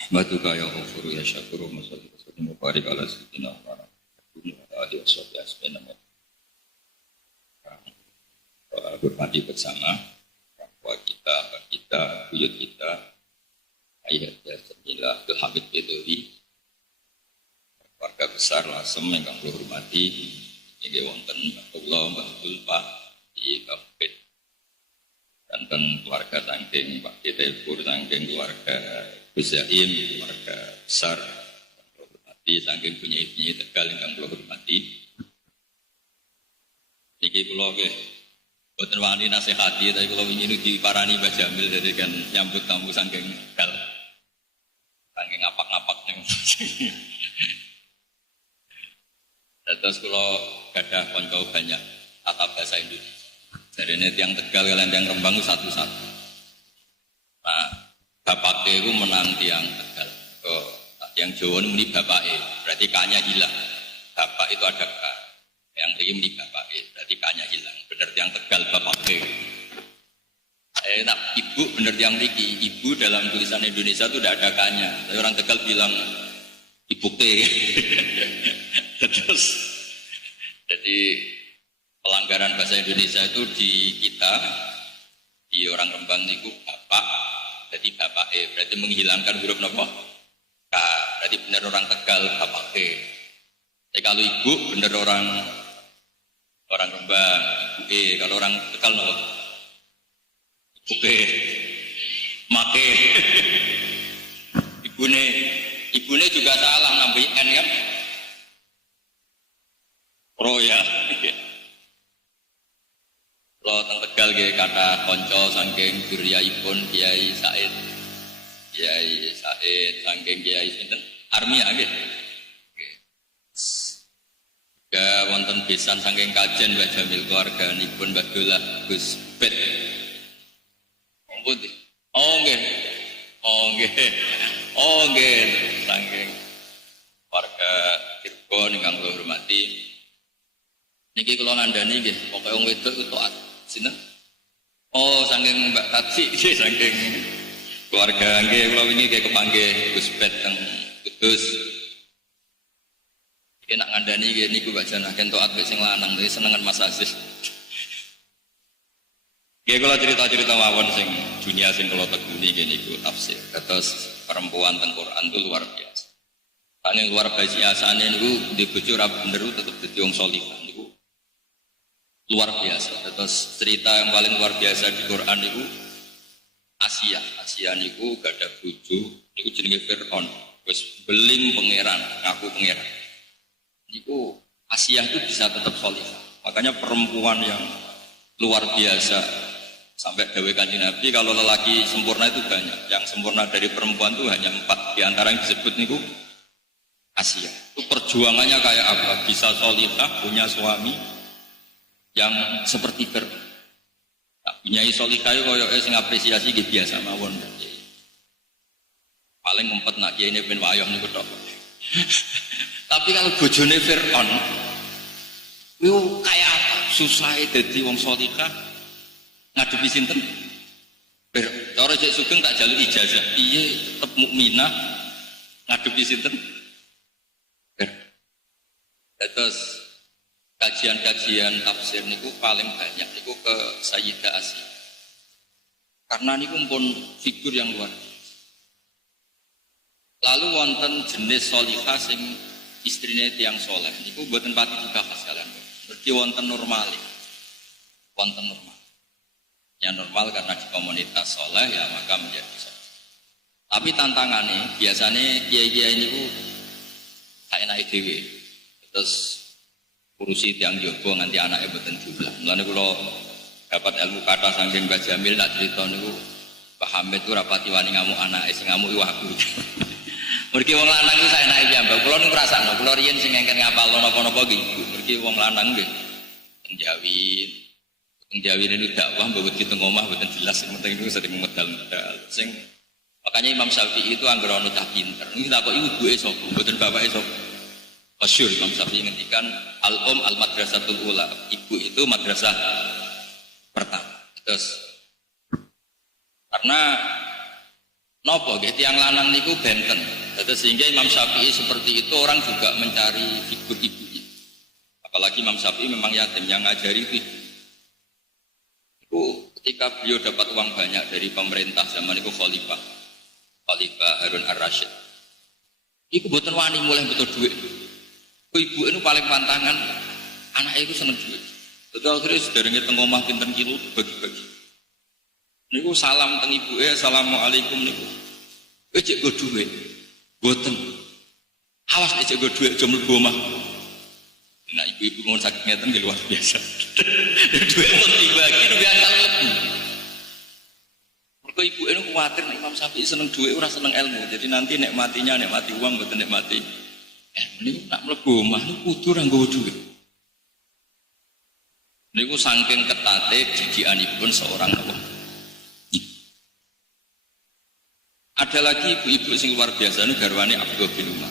Ahmaduka ya ghafuru ya syakuru masalli wa sallim wa barik ala sayyidina wa ala alihi wa sahbihi asmina hormati bersama bahwa kita, buyut kita, ayat ya Bismillah ke Habib Bedowi, keluarga besar Lasem yang kami hormati, ini wonten Allah Mbah Pak di Habib dan keluarga tangking Pak Kitepur, tangking keluarga Gus Zaim, keluarga besar yang kami hormati, tangking punya Tegal yang kami hormati. Niki kula nggih boten wani nasihati, tapi kula wingi diparani Mbah Jamil jadi kan nyambut tamu saking Tegal. Saking ngapak-ngapak ning. Terus kula gadah kanca banyak tata bahasa Indonesia. Jarene tiyang Tegal kalian tiyang Rembang itu satu-satu. Nah, bapake iku menang tiyang Tegal. Kok yang Jawa muni bapake, berarti kanya hilang. Bapak itu ada K. Yang ini muni bapake, berarti kanya hilang. Bener tiyang Tegal bapake. Nah, ibu bener tiyang mriki, ibu dalam tulisan Indonesia itu tidak ada kanya. Tapi orang Tegal bilang ibu T. Terus jadi pelanggaran bahasa Indonesia itu di kita, di orang Rembang itu bapak, jadi bapak E, berarti menghilangkan huruf nopo K, berarti benar orang Tegal bapak E. Jadi kalau ibu benar orang Rembang ibu E, kalau orang Tegal nopo ibu E, make. Ibune juga salah ngambil N kan? Roya. Kalau teng Tegal nggih kata konco saking duryaipun Kiai Said saking Kiai sinten Armia nggih. Juga wonten besan saking Kajen Mbah Jamil keluarganipun Mbah Dolah Gus Bet. Putih. Oh nggih. Saking warga Cirebon ingkang kula hormati. Niki kula ngandani nggih, pokoke wong wedok itu taat. Sinten? Oh, saking Mbak Tati, saking keluarga nggih kula wingi nggih kepanggih Gus Bet teng Kudus. Iki nak ngandani nggih niku Mbak Janah ken taat sing lanang, tapi senengan Mas Aziz. Nggih kula cerita-cerita mawon sing dunia sing kula tekuni nggih niku tafsir. Terus perempuan teng Quran itu luar biasa. Ane luar biasane niku di bojo ra bener tetep dadi wong salihah niku. Luar biasa. Terus cerita yang paling luar biasa di Quran itu Asia niku gak ada bojo niku jenenge Fir'aun wis beling pangeran ngaku pangeran niku Asia itu bisa tetap salihah. Makanya perempuan yang luar biasa sampai dawuh Kanjeng Nabi kalau lelaki sempurna itu banyak, yang sempurna dari perempuan itu hanya 4, di antara yang disebut niku Asia. Itu perjuangannya kayak apa? Bisa salihah, punya suami yang seperti tak punya solihah itu koyo sing apresiasi gitu biasa mawon. Paling ngempet nak kiai ini ben wayah niku tok. Tapi kalau bojone Fir'aun itu kayak apa? Susah dadi wong solihah ngadepi sinten? Cara cek sugeng tak jaluk ijazah. Piye tetep mukminah ngadepi sinten? Terus kajian-kajian tafsir niku paling banyak niku ke Sayyidah Asia. Karena niku pun figur yang luar biasa. Lalu wonten jenis solihah sing istrine tiyang soleh niku mboten pati dibahas kalian. Mergi wonten normal. Ya normal karena di komunitas soleh ya maka menjadi soleh. Tapi tantangannya biasanya kiai-kiai niku saenake dhewe. Terus urusi tiang jowo nganti anaknya boten jumlah. Mulane kula dapat ilmu kata saking Mbah Jamil nak cerita niku Pak Hamid ku rapati wani ngamuk anake sing ngamuk iku aku. Mergi wong lanang ku saenake piyambak. Kula niku ngrasakno, kula riyen sing ngengken ngapalno napa-napa nggih. Mergi wong lanang nggih. Teng Jawi niku dakwah mbok di teng omah boten jelas, sing penting niku sering medal-medal. Sing makanya Imam Syafi'i itu anggere ana cah pinter. Niki takoki ibuke sapa, mboten bapake sapa. Masyhur Imam Syafi'i ngendikan al-madrasatul ula, ibu itu madrasah pertama. Terus karena Napa nggih tiyang lanang niku benten. Sehingga Imam Syafi'i seperti itu orang juga mencari figur ibu. Apalagi Imam Syafi'i memang yatim yang ngajari itu ketika beliau dapat uang banyak dari pemerintah zaman itu Khalifah Harun Ar-Rasyid. Iku mboten wani mulai betul duit. Ibu itu paling pantangan anak itu seneng duit. Betul akhirnya sederenge teng omah pinten kilo bagi-bagi. Niku salam teng ibuke, assalamualaikum niku. Cek go duit. Boten. Awas nek cek go dhuwit aja mlebu omah. Nah ibu-ibu mau sakit ngeten luar biasa. Dhuwit pun dibagi duwe akal mlebu. Mergo ibu ene kuwatir nek Imam Syafi'i seneng dhuwit ora seneng ilmu. Jadi nanti nek matinya nek mati uang mboten nek mati. Niku nak mlebu omah niku kudu ora nggawa dhuwit. Niku saking ketate didikanipun seorang Allah. Ada lagi ibu-ibu sing luar biasa ini garwane Abdul bin Umar.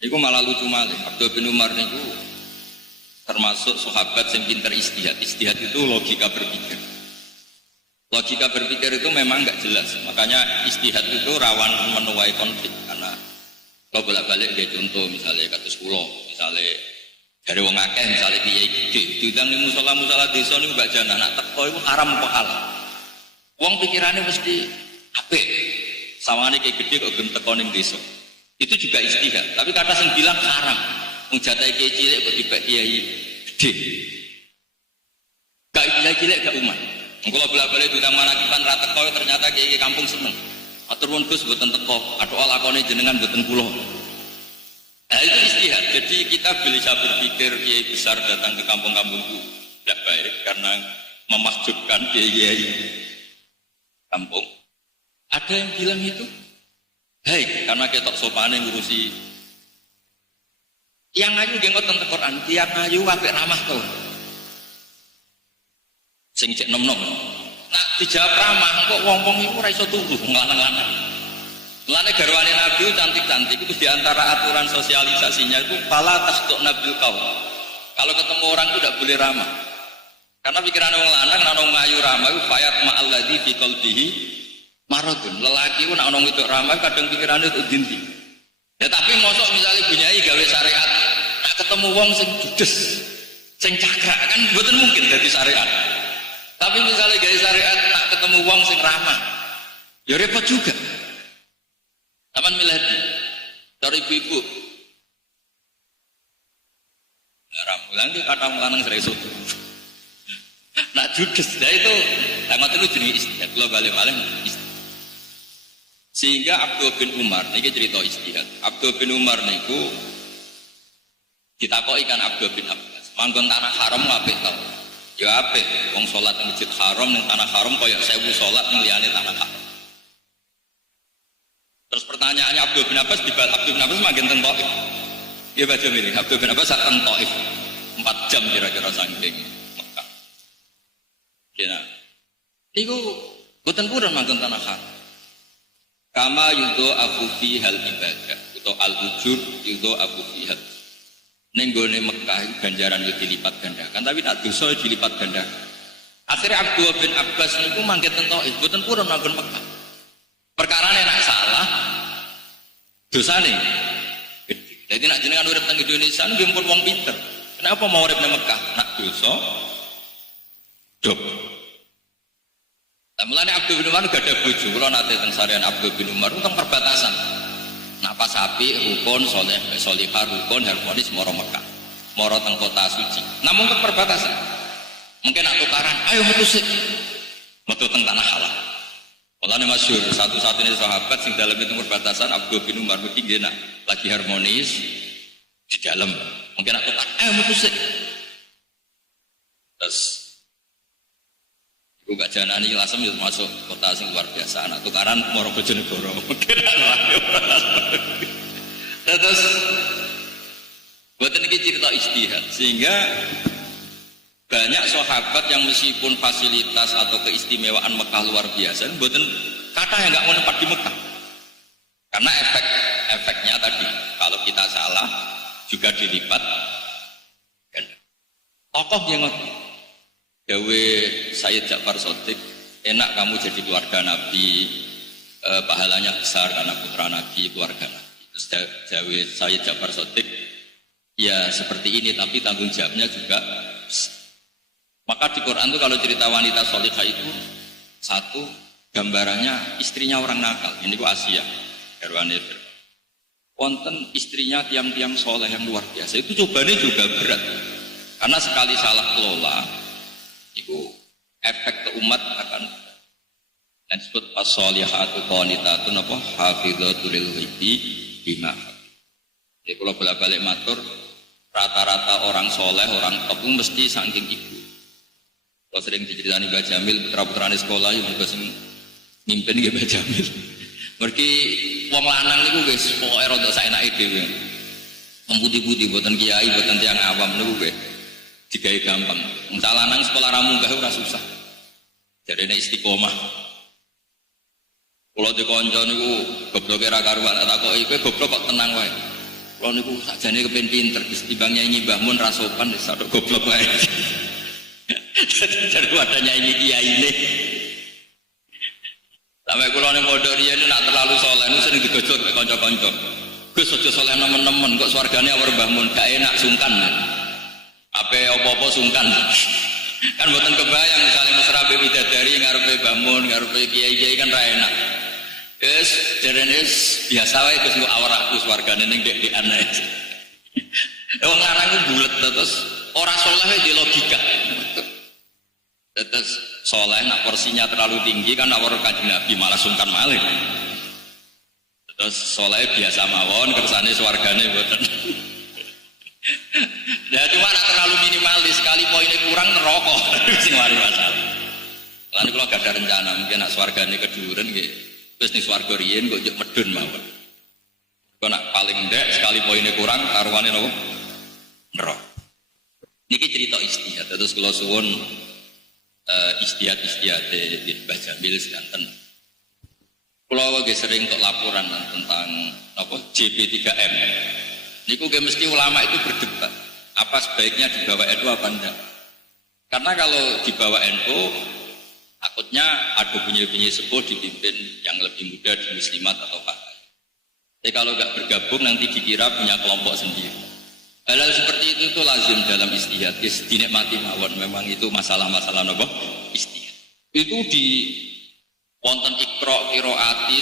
Iku malah lucu malih. Abdul bin Umar niku termasuk sahabat yang pinter istihad. Istihad itu logika berpikir. Logika berpikir itu memang enggak jelas. Makanya istihad itu rawan menuai konflik karena kalau bolak-balik kayak contoh misalnya kados kula, misalnya dari wong akeh misalnya kiai gede, diundang ning musala desa niku mbak jana nak teko iku haram apa halal. Wong pikirannya mesti apik sawane kayak gede kok gelem teko ning desa. Itu juga istihad, tapi kata sing bilang haram. Wong jatahe kiai cilik kok dibek kiai gede. Gak kiai cilik gak umat. Kula bolak-balik diundang manakipan ra teko ternyata kiai kampung seneng. Atur nuwun Gus mboten teko, athuk lakone jenengan mboten kula. Nah itu istihad. Jadi kita bisa berpikir kiai besar datang ke kampung-kampung itu tidak baik karena memakjubkan kiai kampung. Ada yang bilang itu baik karena ketok sopane ngurusi yang ayu nggih ngoten teng Quran, tiang ayu apik ramah to. Sing cek nom-nom. Nah dijawab ramah kok wong-wong iku ora iso turu nglanang-lanang. Mulane garwane Nabi cantik-cantik itu diantara aturan sosialisasinya itu pala tasduk nabil qaul. Kalau ketemu orang itu tidak boleh ramah. Karena pikiran wong lanang nek wong ayu ramah itu fayat ma'alladzi fi qalbihi maradun. Lelaki ku nek ana itu ramah kadang pikirannya itu dinti. Ya tapi mosok misalnya bunyai gawe syariat, nak ketemu wong sing judes, sing cakrak kan mboten mungkin dadi syariat. Tapi misalnya gawe syariat nak ketemu wong sing ramah, ya repot juga. Taman milih dari ibu-ibu. Ramulan ki kata lanang sering soto. Nak judes, nah itu sangat itu jenis istihad. Kalau balik-balik istihad. Sehingga Abdul bin Umar, ini cerita istihad. Abdul bin Umar niku ditakoki kan Abdul bin Abbas. Manggon tanah haram apik tau? Ya apik. Wong salat ning masjid haram ning tanah haram kaya 1000 salat ning liyane tanah haram. Terus pertanyaannya Abdul bin Abbas dibal Abdul bin Abbas manggen teng Thaif. Ya baca milih Abdul bin Abbas sak teng Thaif. 4 jam kira-kira saking Mekah. Kena. Niku boten purun manggon tanah haram. Kama yudho aku fi hal ibadah atau al ujur yudho aku fi hal. Ning gone Mekah ganjaran yo dilipat gandakan tapi nak dosa dilipat gandakan. Akhirnya Abdul bin Abbas niku manggen teng Thaif boten purun manggon Mekah. Perkarane nek salah dosane gede. Jadi nak jenengan urip teng Indonesia nggih pun wong pinter. Kenapa mau urip nang Mekah? Nak dosa dop. Mulane Abdul bin Umar gak ada bojo. Kula nate teng sarean Abdul bin Umar teng perbatasan. Nak pas api rukun saleh salihah rukun harmonis moro Mekah. Moro teng kota suci. Namun ke perbatasan. Mungkin nak tukaran, ayo metu sik. Metu teng tanah halal. Mulane masyhur satu-satunya sahabat sing dalam itu perbatasan Abdul bin Umar mesti nggih lagi harmonis di dalam. Mungkin aku tak metu sik. Terus iku gak janani Lasem yo masuk kota sing luar biasa. Anak tukaran moro Bojonegoro. Mungkin terus buatan ini cerita istihad sehingga banyak sahabat yang meskipun fasilitas atau keistimewaan Mekah luar biasa, buatan kata yang nggak mau tempat di Mekah, karena efeknya tadi kalau kita salah juga dilipat. Tokoh yang Dawe Sayyid Ja'far Shadiq, enak kamu jadi keluarga Nabi, pahalanya besar karena putra Nabi, keluarga Nabi. Terus Jawa Sayyid Ja'far Shadiq, ya seperti ini, tapi tanggung jawabnya juga besar. Maka di Quran itu kalau cerita wanita solihah itu satu gambarannya istrinya orang nakal. Ini ku Asia, Herwane. Wonten istrinya tiang-tiang soleh yang luar biasa. Itu cobanya juga berat. Karena sekali salah kelola, itu efek ke umat akan dan disebut as-solihatu qanitatun apa hafidzatul ghaibi bima. Jadi kalau bolak-balik matur, rata-rata orang soleh, orang top itu mesti saking ibu. Kalau sering diceritani Mbah Jamil, putra-putrane sekolah itu juga sing mimpin nggih Mbah Jamil. Mergi wong lanang niku wis pokoke rada saenake dhewe. Putih-putih boten kiai, boten tiyang awam niku nggih digawe gampang. Wong lanang sekolah ra munggah ora susah. Jarene istiqomah. Kula dikonco niku gobloke ra karuan, tak kok kowe goblok kok tenang wae. Kula niku sakjane kepen pinter, timbang nyanyi Mbah Mun ra sopan wis sadok goblok wae. Jadi adanya ini kiai ini. Sampai kula ning pondok riyen nak terlalu saleh niku sering digojok mek kanca-kanca. Gus aja saleh nemen-nemen kok swargane awar Mbah Mun gak enak sungkan. Ape apa-apa sungkan. Kan mboten kebayang misalnya mesra be bidadari ngarepe Mbah Mun, ngarepe kiai-kiai kan ra enak. Wis derene biasa wae Gus kok awar aku swargane ning dek-dekan ae. Wong lanang ku bulet terus ora saleh di logika. Terus soleh nak porsinya terlalu tinggi kan awar Kanjeng Nabi malah sungkan malih. Terus soleh biasa mawon kersane swargane mboten. Ya cuma nak terlalu minimalis sekali poinnya kurang neraka sing mari masalah. Lan kula gak ada rencana mungkin nak swargane keduren nggih. Wis ning swarga riyen kok njuk medun mawon. Kok nak paling ndek sekali poinnya kurang taruhane napa? Neraka. Niki cerita istihad terus kula suwun istiadat Mbah Jamil sedanten. Kula nggih sering untuk laporan tentang apa JP3M. Niku nggih mesti ulama itu berdebat apa sebaiknya dibawa NU apa enggak. Karena kalau dibawa NU takutnya ada bunyi-bunyi sepuh dipimpin yang lebih muda di muslimat atau partai. Jadi kalau enggak bergabung nanti dikira punya kelompok sendiri. Hal-hal seperti itu tuh lazim dalam istihad. Dinikmati mawon. Memang itu masalah-masalah apa? Istihad. Itu di wonten ikra, qiraati,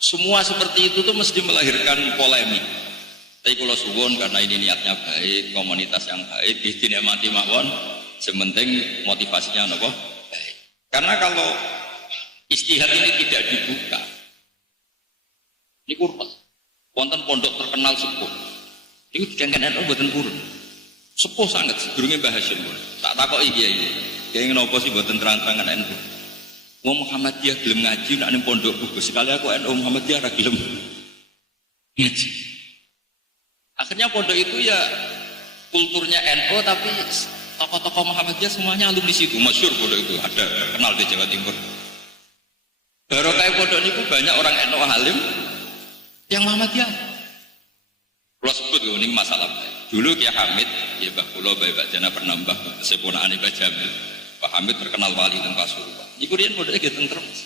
semua seperti itu tuh mesti melahirkan polemik. Tapi kalau suwun karena ini niatnya baik, komunitas yang baik, dinikmati mawon. Sementing motivasinya apa? Baik. Karena kalau istihad ini tidak dibuka, ini kurang. Wonten pondok terkenal sepuh. Itu dikengken NU mboten purun. Sepuh sangat sedurunge Mbah Hasyim. Tak takoki kiai. Kiai napa sih mboten terang-terangan NU. Wong Muhammadiyah gelem ngaji nak ning pondok Gus. Sekali aku NU Muhammadiyah ra gelem ngaji. Akhirnya pondok itu ya kulturnya NU tapi tokoh-tokoh Muhammadiyah semuanya alumni situ. Masyhur pondok itu ada terkenal di Jawa Timur. Barokah pondok niku banyak orang NU alim yang Muhammadiyah. Kalau sebut ini masalah dulu Kiai Hamid, ya Mbah Kula, Mbah Jana Pernambah, sepunaane Mbah Jamil. Pak Hamid terkenal wali teng Pasuruan. Iku riyen pondhoke nggih teng Termas.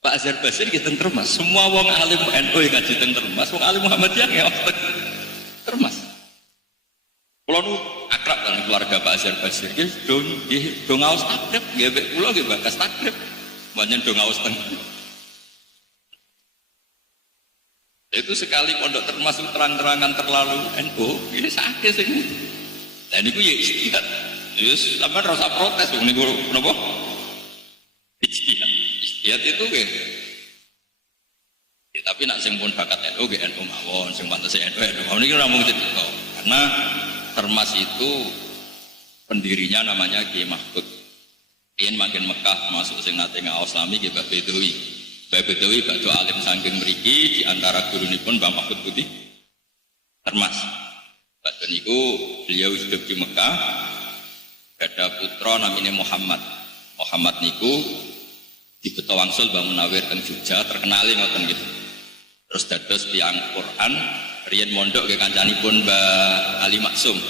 Pak Azhar Basir nggih teng Termas. Semua wong alim NU yang ngaji teng Termas, wong alim Muhammadiyah nggih teng Termas. Kula nu akrab dengan keluarga Pak Azhar Basir. Nggih do ngaos takrib, nggih mbek kula nggih bakas takrib. Mboten do ngaos teng. Itu sekali pondok termasuk terang-terangan terlalu NU, ini sakit sih. Dan itu ya istihad. Terus sampai rasa protes, ini kenapa? Istihad. Istihad itu kayak. Ya, tapi nak sing pun bakat NU, NU mawon, sing pantas NU mawon. Ini kan mungkin itu. Karena Termas itu pendirinya namanya Kiai Mahfud. Dia makin Mekah masuk sing nate ngaos Islami Kiai Bedowi. Mbah Bedowi bakdo alim saking mriki di antara gurunipun Mbah Mahfud Putih Termas. Bakdo niku beliau hidup di Mekah, ada putra namanya Muhammad. Muhammad niku dibeto wangsul Mbah Munawir teng Jogja terkenali ngoten gitu. Terus dados tiyang Quran, riyen mondok ke kancanipun Mbah Ali Maksum.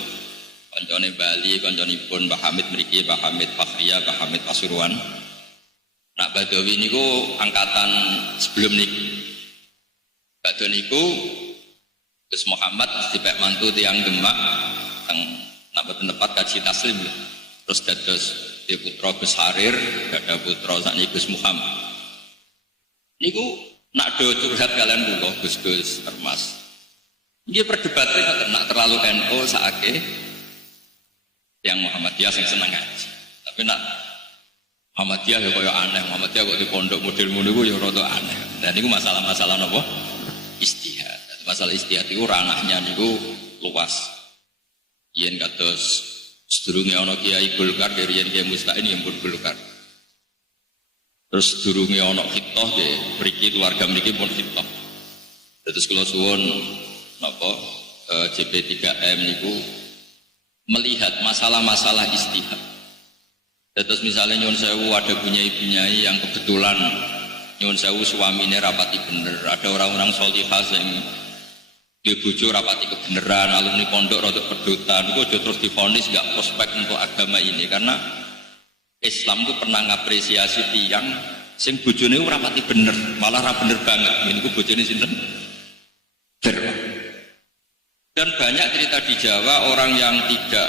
Kancane Bali, kancanipun Mbah Hamid mriki, Mbah Hamid Fakhriya, Mbah Hamid Pasuruan. Nak Badawi niku angkatan sebelum niku. Badhe niku Gus Muhammad dipek mantu tiyang Demak teng nak boten tepat kaji taslim lho. Terus dados di putra Gus Harir, ada putra sakniki Gus Muhammad. Niku nak do curhat kalian kula Gus-gus Termas. Nggih perdebate ngoten nak terlalu NU sakake yang Muhammadiyah sing seneng ngaji. Tapi nak Muhammadiyah ya kaya aneh, Muhammadiyah kok di pondok model ngono iku ya rada aneh. Dan niku masalah-masalah napa? Istihad. Masalah istihad itu ranahnya niku luas. Yen kados sedurunge ana Kiai Golkar dari yen Kiai Mustaqim yang pun Golkar. Terus sedurunge ana khitoh nggih mriki keluarga mriki pun khitoh. Terus kula suwun napa JP3M niku melihat masalah-masalah istihad. Terus misalnya nyuwun sewu ada bunyai-bunyai yang kebetulan nyuwun sewu suamine rapati bener, ada orang-orang sholihah yang dia bojo rapati kebenaran, alumni pondok rada pedotan, itu aja terus divonis gak prospek untuk agama ini karena Islam itu pernah ngapresiasi tiang sing bojone rapati bener, malah ra bener banget. Ini ku bojone sinten? Dan banyak cerita di Jawa orang yang tidak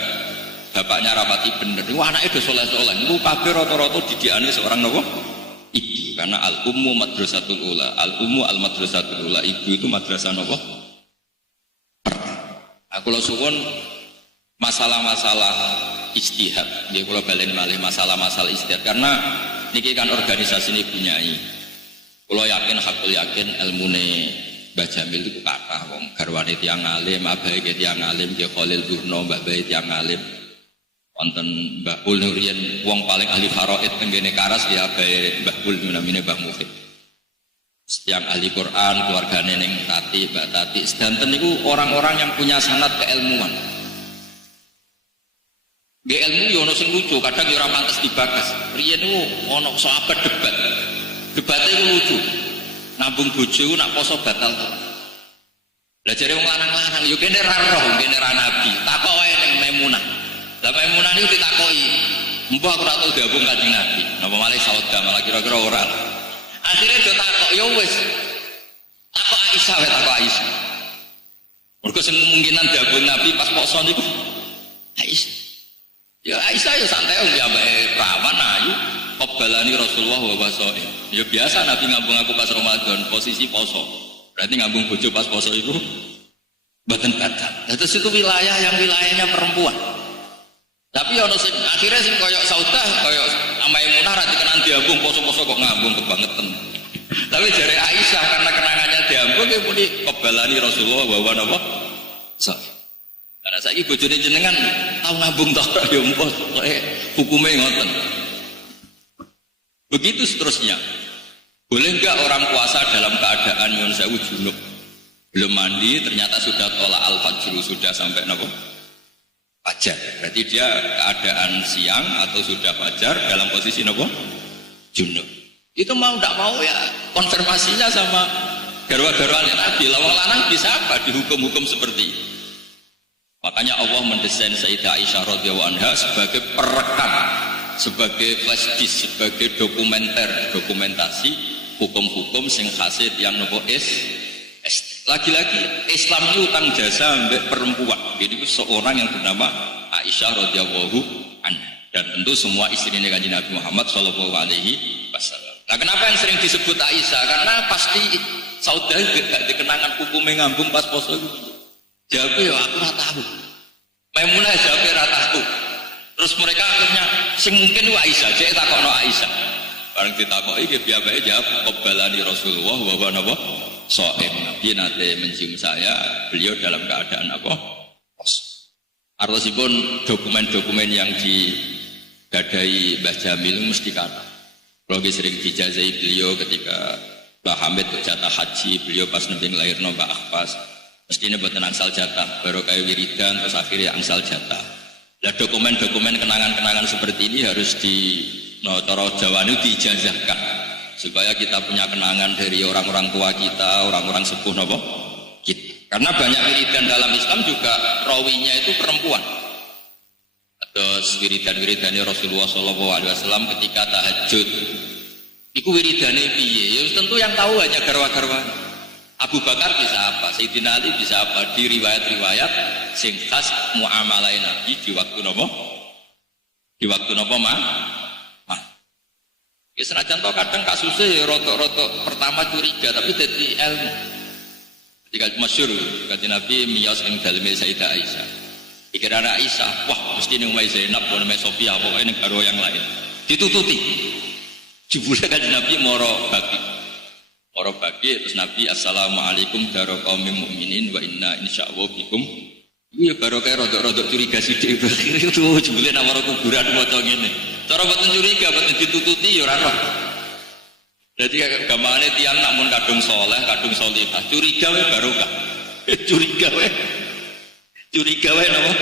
bapaknya rapati bener, itu anaknya udah soleh-soleh, itu kabeh rata-rata didikane seorang nopo? Ibu, karena al-ummu madrasatul ula, al-ummu al-madrasatul ula, ibu itu madrasah nopo? Aku lo suwun masalah-masalah istihad, dia kalau balen malih masalah-masalah istihad, karena niki kan organisasi ini punyai, kalau yakin, hakul yakin ilmune Mbah Jamil itu kathah wong garwane tiyang alim, abahe tiyang alim, dia Khalil Durno, mbak bae tiyang alim. Wonten Mbah Pul Nurian wong paling ahli faraid tenggene Karas ya abahe Mbah Pul namine Mbah Mufid. Yang ahli Quran, keluargane ning Tati, Mbak Tati, sedanten niku orang-orang yang punya sanad keilmuan. Nggih ilmu yo ono sing lucu, kadang yo ora pantes dibakas. Riyen niku ono sahabat debat. Debate iku lucu. Nambung bojo nak poso batal to. Lah jare wong lanang-lanang yo kene ra roh, kene ra nabi. Takok wae ning Maimunah. Lah Maimunah niku ditakoki, "Mbah aku ora tau gabung Kanjeng Nabi." Napa malih sauda malah kira-kira ora. Akhirnya do takok, ya wis. Takok Aisyah wae takok Aisyah. Mergo sing kemungkinan gabung Nabi pas poso niku Aisyah. Ya Aisyah ya santai ya mbake perawan ayu. Qabbalani Rasulullah wa wasa'i. Ya biasa Nabi ngambung aku pas Ramadan, posisi poso. Berarti ngambung bojo pas poso itu mboten batal. Terus itu wilayah yang wilayahnya perempuan. Tapi ono sing akhirnya sing koyok saudah, koyok Maimunah ra dikenan diambung poso-poso kok ngambung kebangetan. Tapi jare Aisyah karena kenangannya diambung nggih muni qabbalani Rasulullah wa wa napa? Karena saiki bojone jenengan tau ngambung to ya empos pokoke hukume ngoten. Begitu seterusnya. Boleh enggak orang puasa dalam keadaan nyuwun sewu junub? Belum mandi ternyata sudah tolak al-fajr, sudah sampai napa? Fajar. Berarti dia keadaan siang atau sudah fajar dalam posisi napa? Junub. Itu mau enggak mau ya konfirmasinya sama garwa-garwane Nabi. Lawang lanang bisa apa dihukum-hukum seperti itu? Makanya Allah mendesain Sayyidah Aisyah radhiyallahu anha sebagai perekam, sebagai flash disk, sebagai dokumentasi hukum-hukum sing hasil yang nopo lagi-lagi Islam itu utang jasa mbek perempuan. Jadi seorang yang bernama Aisyah radhiyallahu anha dan tentu semua istri Kanjeng Nabi Muhammad sallallahu alaihi wasallam. Nah, kenapa yang sering disebut Aisyah? Karena pasti saudara gak dikenangan hukumnya ngambung pas poso itu. Jawabnya ya aku ora tahu. Maimunah jawabnya ora tahu. Terus mereka akhirnya sing mungkin itu Aisyah, cek takokno Aisyah. Bareng ditakoki nggih piyambake jawab qabbalani Rasulullah wa wa napa? Shaim. Nabi nate mencium saya, beliau dalam keadaan apa? Artosipun dokumen-dokumen yang digadai Mbah Jamil mesti kata. Kalau sering dijazai beliau ketika Mbah Hamid jatah haji, beliau pas nembing lahirno Mbah Akhbas. Mestinya buatan angsal jatah, baru kayak wiridan, terus akhirnya angsal jatah. Nah dokumen-dokumen kenangan-kenangan seperti ini harus cara Jawa ini diijazahkan supaya kita punya kenangan dari orang-orang tua kita, orang-orang sepuh nopo kita. Karena banyak wiridan dalam Islam juga rawinya itu perempuan. Terus wiridan-wiridannya Rasulullah SAW ketika tahajud Iku wiridane piye? Ya tentu yang tahu hanya garwa-garwa. Abu Bakar bisa apa? Sayyidina Ali bisa apa? Di riwayat-riwayat sing khas muamalah Nabi di waktu nopo? Di waktu nopo mah? Ya senajan to kadang kasusnya ya rotok-rotok pertama curiga tapi jadi ilmu. Ketika masyhur kata Nabi miyos ing daleme Sayyidah Aisyah. Pikiran Aisyah, wah mesti ning Umay Zainab apa namanya Sofia pokoknya ning karo yang lain. Ditututi. Jebule kanjeng Nabi moro bagi terus Nabi assalamualaikum daro qaumil mukminin wa inna insyaallah bikum. Iya barokah rodok-rodok curiga sithik itu jebule nang kuburan maca ngene. Cara boten curiga boten ditututi ya ora roh. Dadi gampangane tiyang nak mun kadung saleh, kadung sholihah, curiga wae barokah. Curiga wae napa?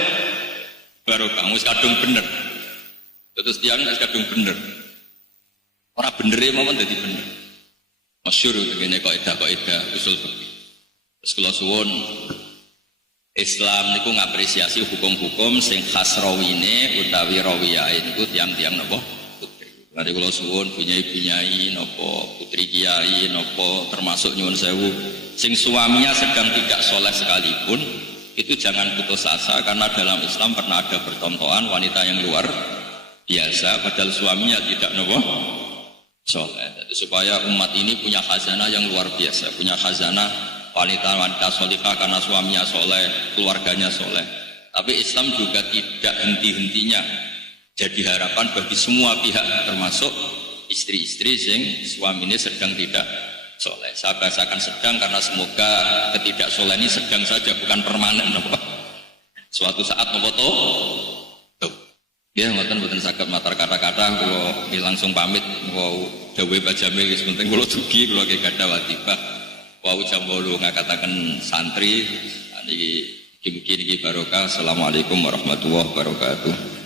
Barokah wis kadung bener. Terus tiyang wis kadung bener. Ora benere mawon dadi bener. Masyhur ngene kaidah usul fikih. Terus kula suwun Islam niku ngapresiasi hukum-hukum sing khas rawine utawi rawiyae niku tiang-tiang napa putri. Nanti kula suwun bunyai napa putri kiai napa termasuk nyuwun sewu sing suaminya sedang tidak soleh sekalipun itu jangan putus asa karena dalam Islam pernah ada percontohan wanita yang luar biasa padahal suaminya tidak napa soleh. Jadi supaya umat ini punya khazanah yang luar biasa, punya khazanah wanita-wanita solihah karena suaminya soleh, keluarganya soleh. Tapi Islam juga tidak henti-hentinya jadi harapan bagi semua pihak termasuk istri-istri yang suaminya sedang tidak soleh. Saya bahasakan sedang karena semoga ketidaksoleh ini sedang saja bukan permanen. Suatu saat nopo ya mboten saged matur kata-kata kula langsung pamit mau dawuh Pak Jamil wis penting kula dugi kula ki gadah watibah wau jam 8 ngakataken santri niki mugi-mugi barokah. Assalamualaikum warahmatullahi wabarakatuh.